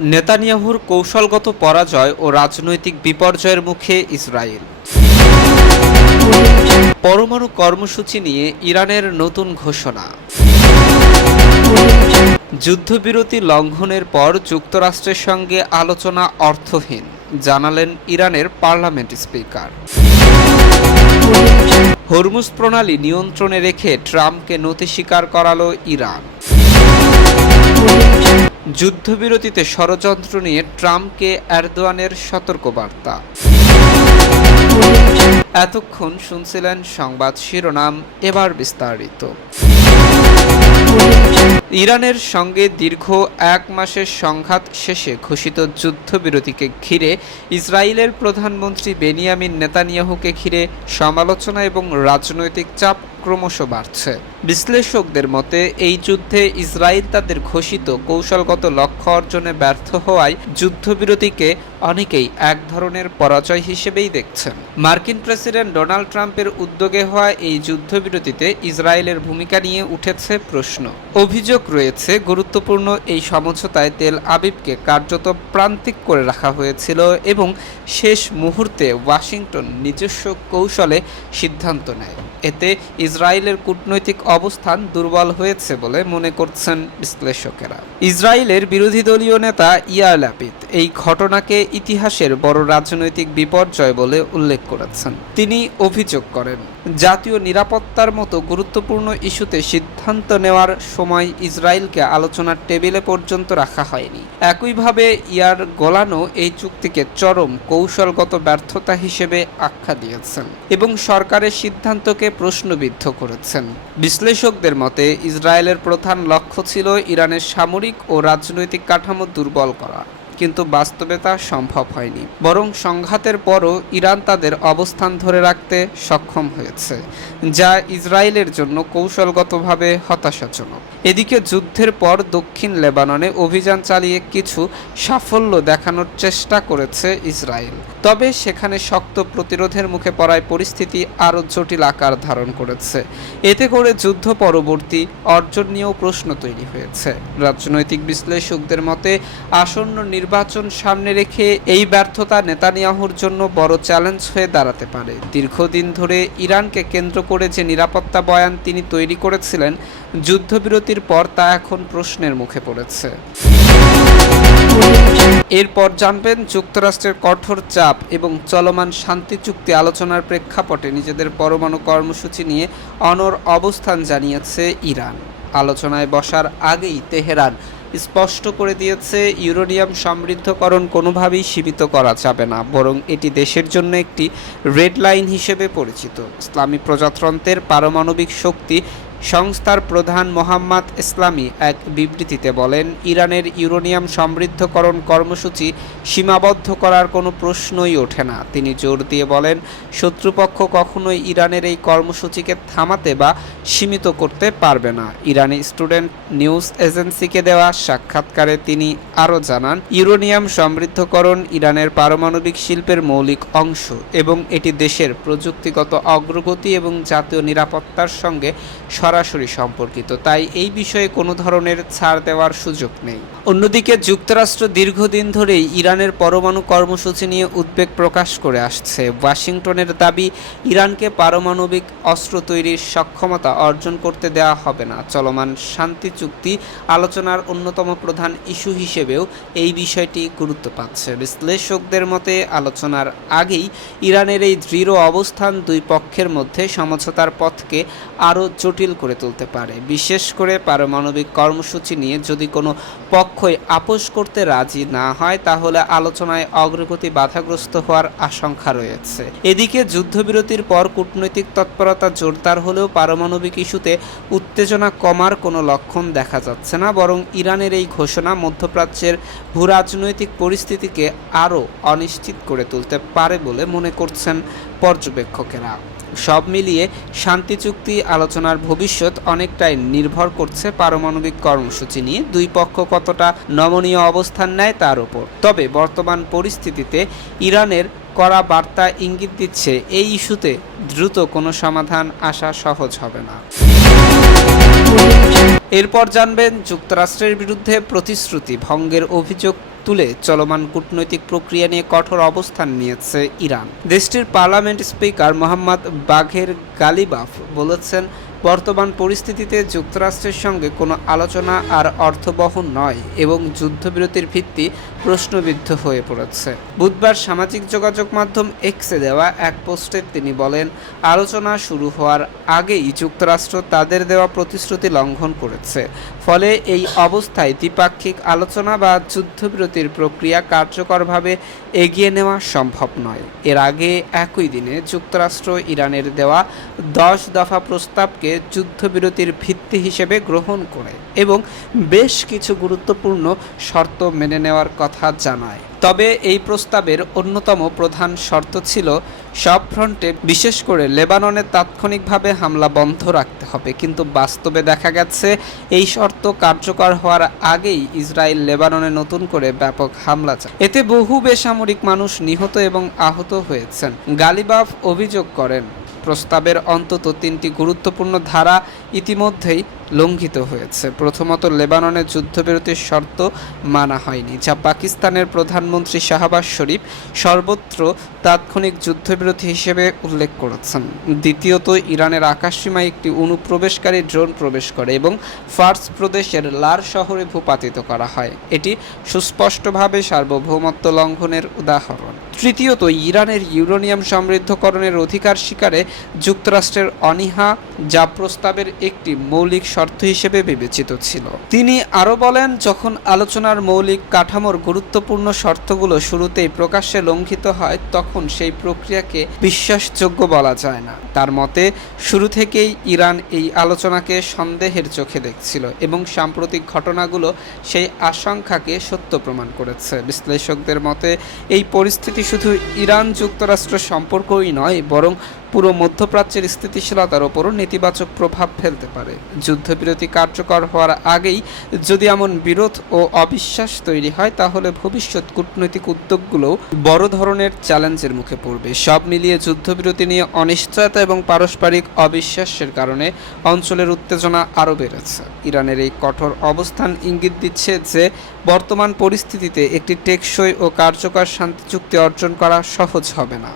নেতানিয়াহুর কৌশলগত পরাজয় ও রাজনৈতিক বিপর্যয়ের মুখে ইসরায়েল। পরমাণু কর্মসূচি নিয়ে ইরানের নতুন ঘোষণা। যুদ্ধবিরতি লঙ্ঘনের পর যুক্তরাষ্ট্রের সঙ্গে আলোচনা অর্থহীন, জানালেন ইরানের পার্লামেন্ট স্পিকার। হরমুজ প্রণালী নিয়ন্ত্রণে রেখে ট্রাম্পকে নতি স্বীকার করালো ইরান। যুদ্ধবিরতিতে ষড়যন্ত্র নিয়ে ট্রাম্পকে এরদোয়ানের সতর্কবার্তা। এতক্ষণ শুনছিলেন সংবাদ শিরোনাম, এবার বিস্তারিত। ইরানের সঙ্গে দীর্ঘ 1 মাসের সংঘাত শেষে ঘোষিত যুদ্ধবিরতিকে ঘিরে ইসরায়েলের প্রধানমন্ত্রী বেনিয়ামিন নেতানিয়াহুকে ঘিরে সমালোচনা এবং রাজনৈতিক চাপ ক্রমশ বাড়ছে। বিশ্লেষকদের মতে এই যুদ্ধে ইসরায়েল তাদের ঘোষিত কৌশলগত লক্ষ্য অর্জনে ব্যর্থ হওয়ায় যুদ্ধবিরতিকে অনেকেই এক ধরনের পরাজয় হিসেবেই দেখছেন। মার্কিন প্রেসিডেন্ট ডোনাল্ড ট্রাম্পের উদ্যোগে হওয়া এই যুদ্ধবিরতিতে ইসরায়েলের ভূমিকা নিয়ে উঠেছে প্রশ্ন। অভিযোগ রয়েছে, গুরুত্বপূর্ণ এই সমঝোতায় তেল আবিবকে কার্যত প্রান্তিক করে রাখা হয়েছিল এবং শেষ মুহূর্তে ওয়াশিংটন নিজস্ব কৌশলে সিদ্ধান্ত নেয়। এতে ইসরায়েলের কূটনৈতিক অবস্থান দুর্বল হয়েছে বলে মনে করছেন বিশ্লেষকেরা। ইসরায়েলের বিরোধী দলীয় নেতা ইয়ার ল্যাপিদ এই ঘটনাকে ইতিহাসের বড় রাজনৈতিক বিপর্যয় বলে উল্লেখ করেছেন। তিনি অভিযোগ করেন, জাতীয় নিরাপত্তার মতো গুরুত্বপূর্ণ ইস্যুতে সিদ্ধান্ত নেওয়ার সময় ইসরায়েলকে আলোচনার টেবিলে পর্যন্ত রাখা হয়নি। একইভাবে ইয়ার গোলানো এই চুক্তিকে চরম কৌশলগত ব্যর্থতা হিসেবে আখ্যা দিয়েছেন এবং সরকারের সিদ্ধান্তকে প্রশ্নবিদ্ধ করেছেন। বিশ্লেষকদের মতে ইসরায়েলের প্রধান লক্ষ্য ছিল ইরানের সামরিক ও রাজনৈতিক কাঠামো দুর্বল করা, কিন্তু বাস্তবে তা সম্ভব হয়নি। বরং সংঘাতের পরও ইরান তাদের অবস্থান ধরে রাখতে সক্ষম হয়েছে, যা ইসরায়েলের জন্য কৌশলগতভাবে হতাশাজনক। এদিকে যুদ্ধের পর দক্ষিণ লেবাননে অভিযান চালিয়ে কিছু সাফল্য দেখানোর চেষ্টা করেছে ইসরায়েল, তবে সেখানে শক্ত প্রতিরোধের মুখে পড়ায় পরিস্থিতি আরও জটিল আকার ধারণ করেছে। এতে করে যুদ্ধ পরবর্তী অর্জন নিয়েও প্রশ্ন তৈরি হয়েছে। রাজনৈতিক বিশ্লেষকদের মতে আসন্ন নির্বাচন সামনে রেখে এই ব্যর্থতা নেতানিয়াহুর জন্য বড় চ্যালেঞ্জ হয়ে দাঁড়াতে পারে। দীর্ঘদিন ধরে ইরানকে কেন্দ্র করে যে নিরাপত্তা বয়ান তিনি তৈরি করেছিলেন, যুদ্ধবিরতির পর তা এখন প্রশ্নের মুখে পড়েছে। এরপর জানবেন, যুক্তরাষ্ট্রের কঠোর চাপ এবং চলমান শান্তি চুক্তি আলোচনার প্রেক্ষাপটে নিজেদের পরমাণু কর্মসূচি নিয়ে অনড় অবস্থান জানিয়েছে ইরান। আলোচনায় বসার আগেই তেহরান স্পষ্ট করে দিয়েছে, ইউরেনিয়াম সমৃদ্ধকরণ কোনোভাবেই সীমিত করা যাবে না, বরং এটি দেশের জন্য একটি রেড লাইন হিসেবে পরিচিত। ইসলামী প্রজাতন্ত্রের পারমাণবিক শক্তি সংস্থার প্রধান মোহাম্মদ ইসলামি এক বিবৃতিতে বলেন, ইরানের ইউরেনিয়াম সমৃদ্ধকরণ কর্মসূচি সীমাবদ্ধ করার কোনো প্রশ্নই ওঠে না। তিনি জোর দিয়ে বলেন, শত্রুপক্ষ কখনোই ইরানের এই কর্মসূচিকে থামাতে বা সীমিত করতে পারবে না। ইরানি স্টুডেন্ট নিউজ এজেন্সিকে দেওয়া সাক্ষাৎকারে তিনি আরও জানান, ইউরেনিয়াম সমৃদ্ধকরণ ইরানের পারমাণবিক শিল্পের মৌলিক অংশ এবং এটি দেশের প্রযুক্তিগত অগ্রগতি এবং জাতীয় নিরাপত্তার সঙ্গে সরাসরি সম্পর্কিত, তাই এই বিষয়ে কোনো ধরনের ছাড় দেওয়ার সুযোগ নেই। অন্যদিকে যুক্তরাষ্ট্র দীর্ঘদিন ধরেই ইরানের পরমাণু কর্মসূচি নিয়ে উদ্বেগ প্রকাশ করে আসছে। ওয়াশিংটনের দাবি, ইরানকে পারমাণবিক অস্ত্র তৈরির সক্ষমতা অর্জন করতে দেওয়া হবে না। চলমান শান্তি চুক্তি আলোচনার অন্যতম প্রধান ইস্যু হিসেবেও এই বিষয়টি গুরুত্ব পাচ্ছে। বিশ্লেষকদের মতে আলোচনার আগেই ইরানের এই দৃঢ় অবস্থান দুই পক্ষের মধ্যে সমঝোতার পথকে আরও জটিল করে তুলতে পারে। বিশেষ করে পারমাণবিক কর্মসূচি নিয়ে যদি কোনো পক্ষই আপোষ করতে রাজি না হয়, তাহলে আলোচনায় অগ্রগতি বাধাগ্রস্ত হওয়ার আশঙ্কা রয়েছে। এদিকে যুদ্ধবিরতির পর কূটনৈতিক তৎপরতা জোরদার হলেও পারমাণবিক ইস্যুতে উত্তেজনা কমার কোনো লক্ষণ দেখা যাচ্ছে না, বরং ইরানের এই ঘোষণা মধ্যপ্রাচ্যের ভূরাজনৈতিক পরিস্থিতিকে আরও অনিশ্চিত করে তুলতে পারে বলে মনে করছেন পর্যবেক্ষকেরা। সব মিলিয়ে শান্তি চুক্তি আলোচনার ভবিষ্যৎ অনেকটাই নির্ভর করছে পারমাণবিক কর্মসূচি নিয়ে দুই পক্ষ কতটা নমনীয় অবস্থান নেয় তার উপর। তবে বর্তমান পরিস্থিতিতে ইরানের কড়া বার্তা ইঙ্গিত দিচ্ছে, এই ইস্যুতে দ্রুত কোনো সমাধান আসা সহজ হবে না। এরপর জানবেন, যুক্তরাষ্ট্রের বিরুদ্ধে প্রতিশ্রুতি ভঙ্গের অভিযোগ তুলে চলমান কূটনৈতিক প্রক্রিয়া নিয়ে কঠোর অবস্থান নিয়েছে ইরান। দেশটির পার্লামেন্ট স্পিকার মোহাম্মদ বাঘের গালিবাফ বলেছেন, বর্তমান পরিস্থিতিতে যুক্তরাষ্ট্রের সঙ্গে কোনো আলোচনা আর অর্থবহ নয় এবং যুদ্ধবিরতির ভিত্তি প্রশ্নবিদ্ধ হয়ে পড়েছে। বুধবার সামাজিক যোগাযোগ মাধ্যম এক্সে দেওয়া এক পোস্টে তিনি বলেন, আলোচনা শুরু হওয়ার আগেই যুক্তরাষ্ট্র তাদের দেওয়া প্রতিশ্রুতি লঙ্ঘন করেছে। ফলে এই অবস্থায় দ্বিপাক্ষিক আলোচনা বা যুদ্ধবিরতির প্রক্রিয়া কার্যকরভাবে এগিয়ে নেওয়া সম্ভব নয়। এর আগে একই দিনে যুক্তরাষ্ট্র ইরানের দেওয়া 10 দফা প্রস্তাবকে যুদ্ধবিরতির ভিত্তি হিসেবে গ্রহণ করে এবং বেশ কিছু গুরুত্বপূর্ণ শর্ত মেনে নেওয়ার কথা জানায়। তবে এই প্রস্তাবের অন্যতম প্রধান শর্ত ছিল সব ফ্রন্টে, বিশেষ করে লেবাননে তাৎক্ষণিকভাবে হামলা বন্ধ রাখতে হবে। কিন্তু বাস্তবে দেখা গেছে এই শর্ত কার্যকর হওয়ার আগেই ইসরায়েল লেবাননে নতুন করে ব্যাপক হামলা চালায়। এতে বহু বেসামরিক মানুষ নিহত এবং আহত হয়েছেন। গালিবাফ অভিযোগ করেন, প্রস্তাবের অন্তত 3টি গুরুত্বপূর্ণ ধারা ইতিমধ্যেই লঙ্ঘিত হয়েছে। প্রথমত, লেবাননের যুদ্ধবিরতির শর্ত মানা হয়নি, যা পাকিস্তানের প্রধানমন্ত্রী শাহবাজ শরীফ সর্বত্র তাৎক্ষণিক যুদ্ধবিরতি হিসেবে উল্লেখ করেছেন। দ্বিতীয়ত, ইরানের আকাশসীমায় একটি অনুপ্রবেশকারী ড্রোন প্রবেশ করে এবং ফার্স প্রদেশের লার শহরে ভূপাতিত করা হয়। এটি সুস্পষ্টভাবে সার্বভৌমত্ব লঙ্ঘনের উদাহরণ। তৃতীয়ত, ইরানের ইউরেনিয়াম সমৃদ্ধকরণের অধিকার স্বীকারে যুক্তরাষ্ট্রের অনীহা, যা প্রস্তাবের একটি মৌলিক শর্ত হিসেবে বিবেচিত ছিল। তিনি আরও বলেন, যখন আলোচনার মৌলিক কাঠামোর গুরুত্বপূর্ণ শর্তগুলো শুরুতেই প্রকাশ্যে লঙ্ঘিত হয়, তখন সেই প্রক্রিয়াকে বিশ্বাসযোগ্য বলা যায় না। তার মতে, শুরু থেকেই ইরান এই আলোচনাকে সন্দেহের চোখে দেখছিল এবং সাম্প্রতিক ঘটনাগুলো সেই আশঙ্কাকে সত্য প্রমাণ করেছে। বিশ্লেষকদের মতে, এই পরিস্থিতি শুধু ইরান যুক্তরাষ্ট্র সম্পর্কই নয়, বরং পুরো মধ্যপ্রাচ্যের স্থিতিশীলতার ওপরও নেতিবাচক প্রভাব ফেলতে পারে। যুদ্ধবিরতি কার্যকর হওয়ার আগেই যদি এমন বিরোধ ও অবিশ্বাস তৈরি হয়, তাহলে ভবিষ্যৎ কূটনৈতিক উদ্যোগগুলোও বড় ধরনের চ্যালেঞ্জের মুখে পড়বে। সব মিলিয়ে যুদ্ধবিরতি নিয়ে অনিশ্চয়তা এবং পারস্পরিক অবিশ্বাসের কারণে অঞ্চলের উত্তেজনা আরও বেড়েছে। ইরানের এই কঠোর অবস্থান ইঙ্গিত দিচ্ছে যে বর্তমান পরিস্থিতিতে একটি টেকসই ও কার্যকর শান্তি চুক্তি অর্জন করা সহজ হবে না।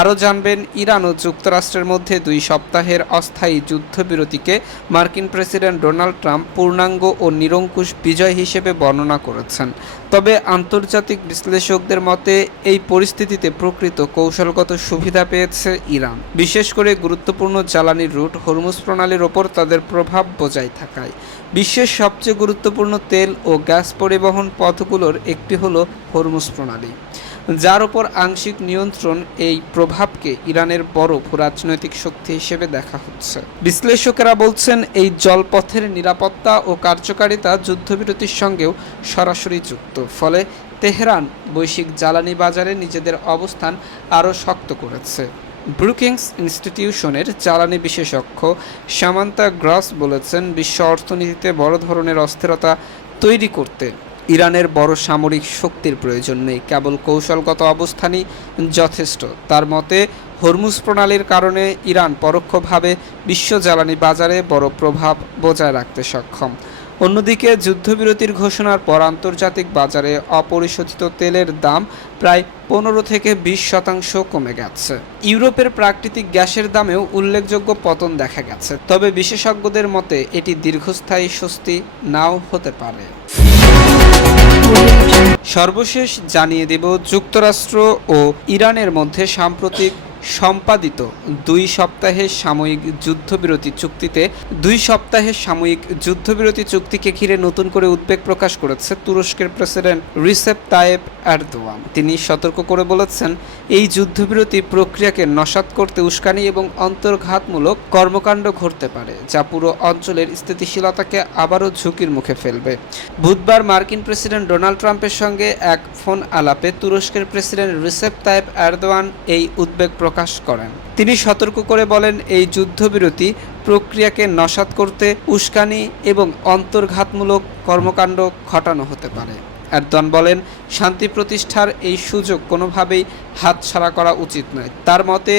আরও জানবেন, ইরান ও যুক্তরাষ্ট্রের মধ্যে 2 সপ্তাহের অস্থায়ী যুদ্ধবিরতিকে মার্কিন প্রেসিডেন্ট ডোনাল্ড ট্রাম্প পূর্ণাঙ্গ ও নিরঙ্কুশ বিজয় হিসেবে বর্ণনা করেছেন। তবে আন্তর্জাতিক বিশ্লেষকদের মতে, এই পরিস্থিতিতে প্রকৃত কৌশলগত সুবিধা পেয়েছে ইরান, বিশেষ করে গুরুত্বপূর্ণ জ্বালানির রুট হরমুজ প্রণালীর ওপর তাদের প্রভাব বজায় থাকায়। বিশ্বের সবচেয়ে গুরুত্বপূর্ণ তেল ও গ্যাস পরিবহন পথগুলোর একটি হলো হরমুজ প্রণালী, যার ওপর আংশিক নিয়ন্ত্রণ। এই প্রভাবকে ইরানের বড় ভূরাজনৈতিক শক্তি হিসেবে দেখা হচ্ছে। বিশ্লেষকেরা বলছেন, এই জলপথের নিরাপত্তা ও কার্যকারিতা যুদ্ধবিরতির সঙ্গেও সরাসরি যুক্ত। ফলে তেহরান বৈশ্বিক জ্বালানি বাজারে নিজেদের অবস্থান আরও শক্ত করেছে। ব্রুকিংস ইনস্টিটিউশনের জ্বালানি বিশেষজ্ঞ সামান্তা গ্রস বলেছেন, বিশ্ব অর্থনীতিতে বড় ধরনের অস্থিরতা তৈরি করতে ইরানের বড় সামরিক শক্তির প্রয়োজন নেই, কেবল কৌশলগত অবস্থানই যথেষ্ট। তার মতে, হরমুজ প্রণালীর কারণে ইরান পরোক্ষভাবে বিশ্ব জ্বালানি বাজারে বড় প্রভাব বজায় রাখতে সক্ষম। অন্যদিকে যুদ্ধবিরতির ঘোষণার পর আন্তর্জাতিক বাজারে অপরিশোধিত তেলের দাম প্রায় 15 থেকে 20% কমে গেছে। ইউরোপের প্রাকৃতিক গ্যাসের দামেও উল্লেখযোগ্য পতন দেখা গেছে। তবে বিশেষজ্ঞদের মতে, এটি দীর্ঘস্থায়ী স্বস্তি নাও হতে পারে। সর্বশেষ জানিয়ে দেব, যুক্তরাষ্ট্র ও ইরানের মধ্যে সাম্প্রতিক সম্পাদিত 2 সপ্তাহের সাময়িক যুদ্ধবিরতি চুক্তিকে ঘিরে নতুন করে উদ্বেগ প্রকাশ করেছে তুরস্কের প্রেসিডেন্ট রিসেপ তাইয়েপ এরদোয়ান। তিনি সতর্ক করে বলেছেন, এই যুদ্ধবিরতি প্রক্রিয়াকে নস্যাৎ করতে উস্কানি এবং অন্তর্ঘাতমূলক কর্মকাণ্ড ঘটতে পারে, যা পুরো অঞ্চলের স্থিতিশীলতাকে আবারও ঝুঁকির মুখে ফেলবে। বুধবার মার্কিন প্রেসিডেন্ট ডোনাল্ড ট্রাম্পের সঙ্গে এক ফোন আলাপে তুরস্কের প্রেসিডেন্ট রিসেপ তাইয়েপ এরদোয়ান এই উদ্বেগ প্রকাশ করেন। তিনি সতর্ক করে বলেন, এই যুদ্ধবিরতি প্রক্রিয়াকে নস্যাৎ করতে উস্কানি এবং অন্তর্ঘাতমূলক কর্মকাণ্ড ঘটানো হতে পারে। এরদোয়ান বলেন, শান্তি প্রতিষ্ঠার এই সুযোগ কোনোভাবেই হাতছাড়া করা উচিত নয়। তার মতে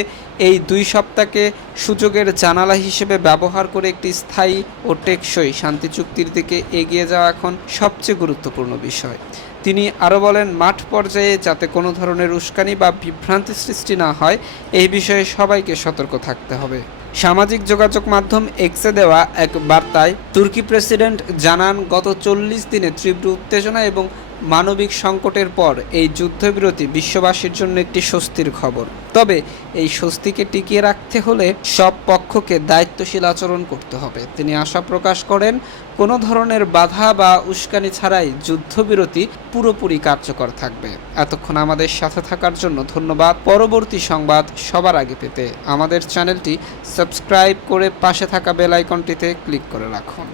এই 2 সপ্তাহকে সুযোগের জানালা হিসেবে ব্যবহার করে একটি স্থায়ী ও টেকসই শান্তি চুক্তির দিকে এগিয়ে যাওয়া এখন সবচেয়ে গুরুত্বপূর্ণ বিষয়। তিনি আরও বলেন, মাঠ পর্যায়ে যাতে কোনো ধরনের উস্কানি বা বিভ্রান্তি সৃষ্টি না হয় এই বিষয়ে সবাইকে সতর্ক থাকতে হবে। সামাজিক যোগাযোগ মাধ্যম এক্সে দেওয়া এক বার্তায় তুর্কি প্রেসিডেন্ট জানান, গত 40 দিনে তীব্র উত্তেজনা এবং মানবিক সংকটের পর এই যুদ্ধবিরতি বিশ্ববাসীর জন্য একটি স্বস্তির খবর। তবে এই স্বস্তিকে টিকিয়ে রাখতে হলে সব পক্ষকে দায়িত্বশীল আচরণ করতে হবে। তিনি আশা প্রকাশ করেন, কোনো ধরনের বাধা বা উস্কানি ছাড়াই যুদ্ধবিরতি পুরোপুরি কার্যকর থাকবে। এতক্ষণ আমাদের সাথে থাকার জন্য ধন্যবাদ। পরবর্তী সংবাদ সবার আগে পেতে আমাদের চ্যানেলটি সাবস্ক্রাইব করে পাশে থাকা বেল আইকনটিতে ক্লিক করে রাখুন।